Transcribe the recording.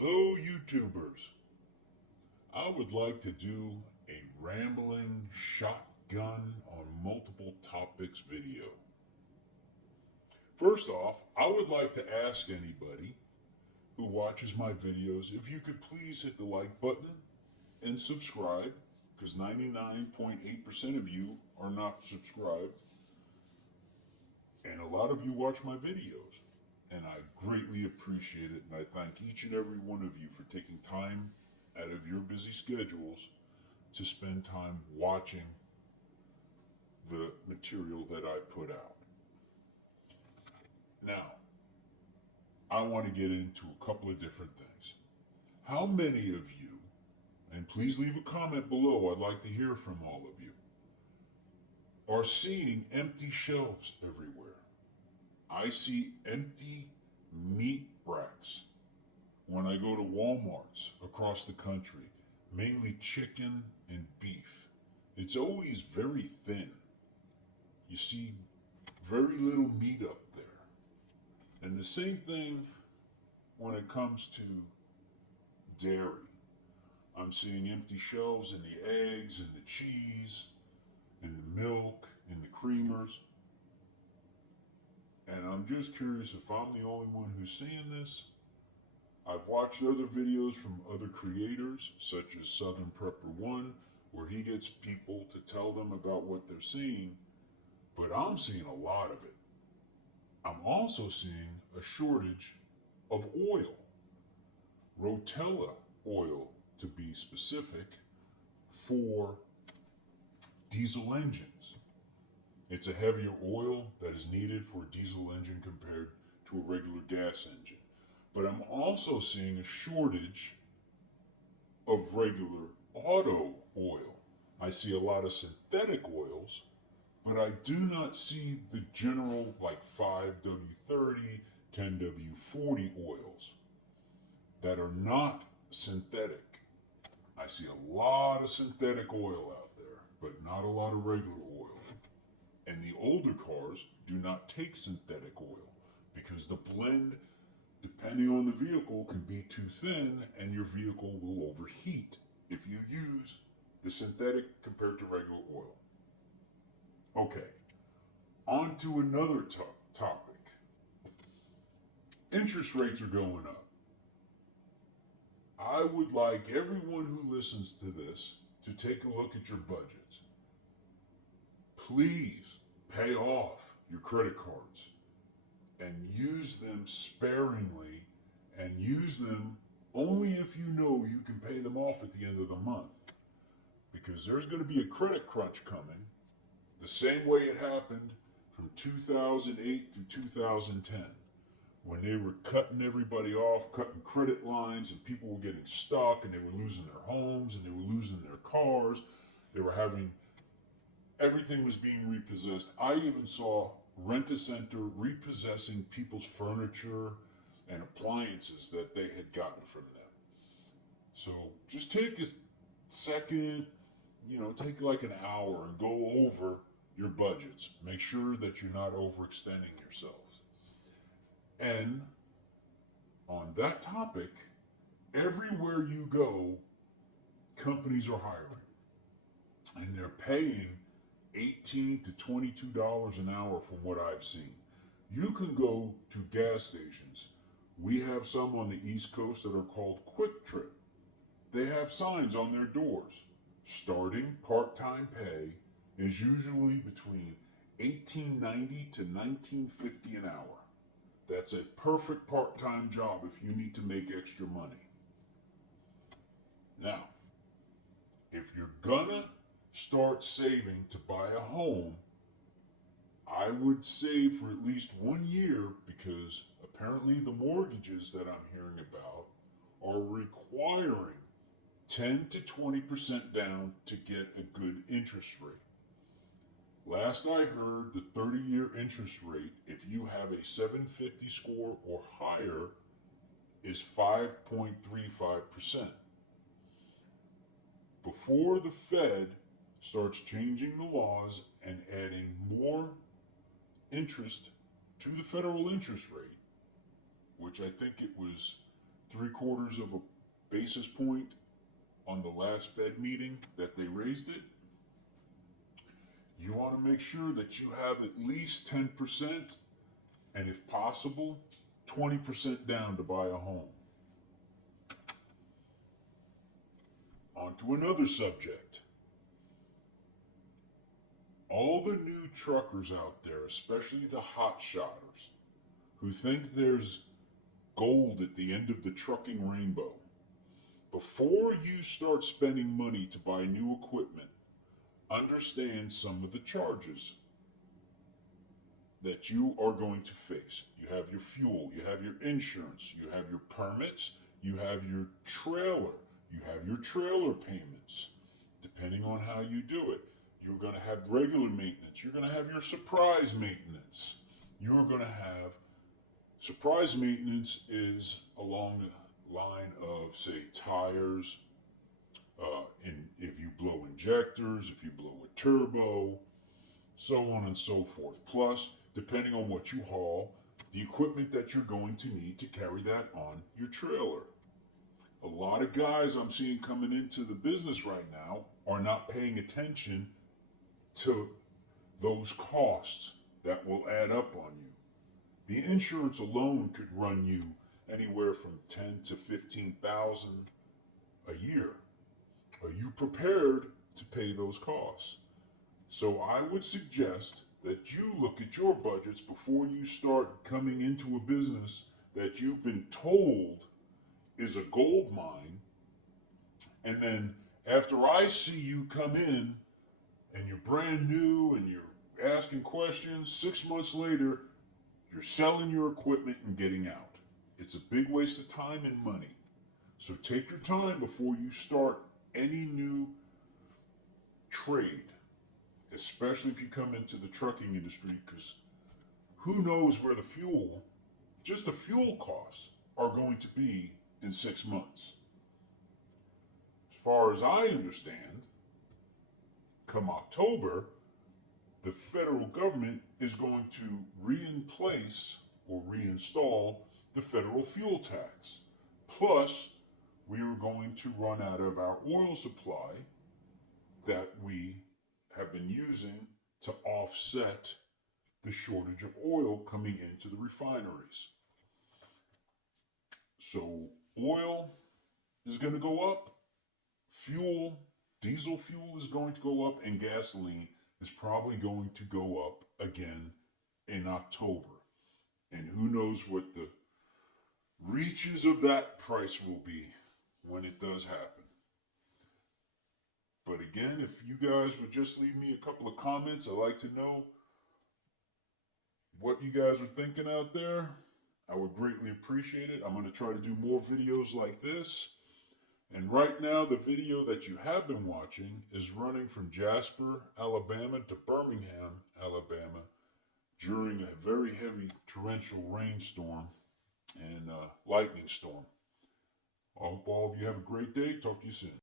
Hello, YouTubers. I would like to do a rambling shotgun on multiple topics video. First off, I would like to ask anybody who watches my videos if you could please hit the like button and subscribe, because 99.8% of you are not subscribed, and a lot of you watch my videos. And I greatly appreciate it, and I thank each and every one of you for taking time out of your busy schedules to spend time watching the material that I put out. Now, I want to get into a couple of different things. How many of you, and please leave a comment below, I'd like to hear from all of you, are seeing empty shelves everywhere? I see empty meat racks when I go to Walmarts across the country, mainly chicken and beef. It's always very thin. You see very little meat up there. And the same thing when it comes to dairy. I'm seeing empty shelves in the eggs and the cheese and the milk and the creamers. And I'm just curious if I'm the only one who's seeing this. I've watched other videos from other creators, such as Southern Prepper One, where he gets people to tell them about what they're seeing, but I'm seeing a lot of it. I'm also seeing a shortage of oil, Rotella oil to be specific, for diesel engines. It's a heavier oil that is needed for a diesel engine compared to a regular gas engine. But I'm also seeing a shortage of regular auto oil. I see a lot of synthetic oils, but I do not see the general like 5W30, 10W40 oils that are not synthetic. I see a lot of synthetic oil out there, but not a lot of regular oil. And the older cars do not take synthetic oil because the blend, depending on the vehicle, can be too thin and your vehicle will overheat if you use the synthetic compared to regular oil. Okay, on to another topic. Interest rates are going up. I would like everyone who listens to this to take a look at your budgets. Please pay off your credit cards and use them sparingly, and use them only if you know you can pay them off at the end of the month. Because there's going to be a credit crunch coming, the same way it happened from 2008 through 2010, when they were cutting everybody off, cutting credit lines, and people were getting stuck, and they were losing their homes, and they were losing their cars. They were having, everything was being repossessed. I even saw Rent-A-Center repossessing people's furniture and appliances that they had gotten from them. So just take a second, take like an hour and go over your budgets. Make sure that you're not overextending yourselves. And on that topic, everywhere you go, companies are hiring. And they're paying $18 to $22 an hour from what I've seen. You can go to gas stations. We have some on the East Coast that are called Quick Trip. They have signs on their doors. Starting part-time pay is usually between $18.90 to $19.50 an hour. That's a perfect part-time job if you need to make extra money. Now, if you're gonna start saving to buy a home, I would save for at least 1 year, because apparently the mortgages that I'm hearing about are requiring 10 to 20% down to get a good interest rate. Last I heard, the 30-year interest rate, if you have a 750 score or higher, is 5.35%. Before the Fed starts changing the laws and adding more interest to the federal interest rate, which I think it was 3/4 of a basis point on the last Fed meeting that they raised it. You want to make sure that you have at least 10%, and if possible, 20% down to buy a home. On to another subject. All the new truckers out there, especially the hot shotters, who think there's gold at the end of the trucking rainbow, before you start spending money to buy new equipment, understand some of the charges that you are going to face. You have your fuel, you have your insurance, you have your permits, you have your trailer, you have your trailer payments, depending on how you do it. You're going to have regular maintenance. You're going to have your surprise maintenance. You're going to have surprise maintenance is along the line of, say, tires, and if you blow injectors, if you blow a turbo, so on and so forth. Plus, depending on what you haul, the equipment that you're going to need to carry that on your trailer. A lot of guys I'm seeing coming into the business right now are not paying attention to those costs that will add up on you. The insurance alone could run you anywhere from 10 to 15,000 a year. Are you prepared to pay those costs? So I would suggest that you look at your budgets before you start coming into a business that you've been told is a gold mine. And then after I see you come in and you're brand new and you're asking questions, 6 months later, you're selling your equipment and getting out. It's a big waste of time and money. So take your time before you start any new trade, especially if you come into the trucking industry, because who knows where just the fuel costs are going to be in 6 months. As far as I understand, come October, the federal government is going to replace or reinstall the federal fuel tax. Plus, we are going to run out of our oil supply that we have been using to offset the shortage of oil coming into the refineries. So oil is going to go up, diesel fuel is going to go up, and gasoline is probably going to go up again in October. And who knows what the reaches of that price will be when it does happen. But again, if you guys would just leave me a couple of comments, I'd like to know what you guys are thinking out there. I would greatly appreciate it. I'm going to try to do more videos like this. And right now, the video that you have been watching is running from Jasper, Alabama to Birmingham, Alabama during a very heavy torrential rainstorm and lightning storm. I hope all of you have a great day. Talk to you soon.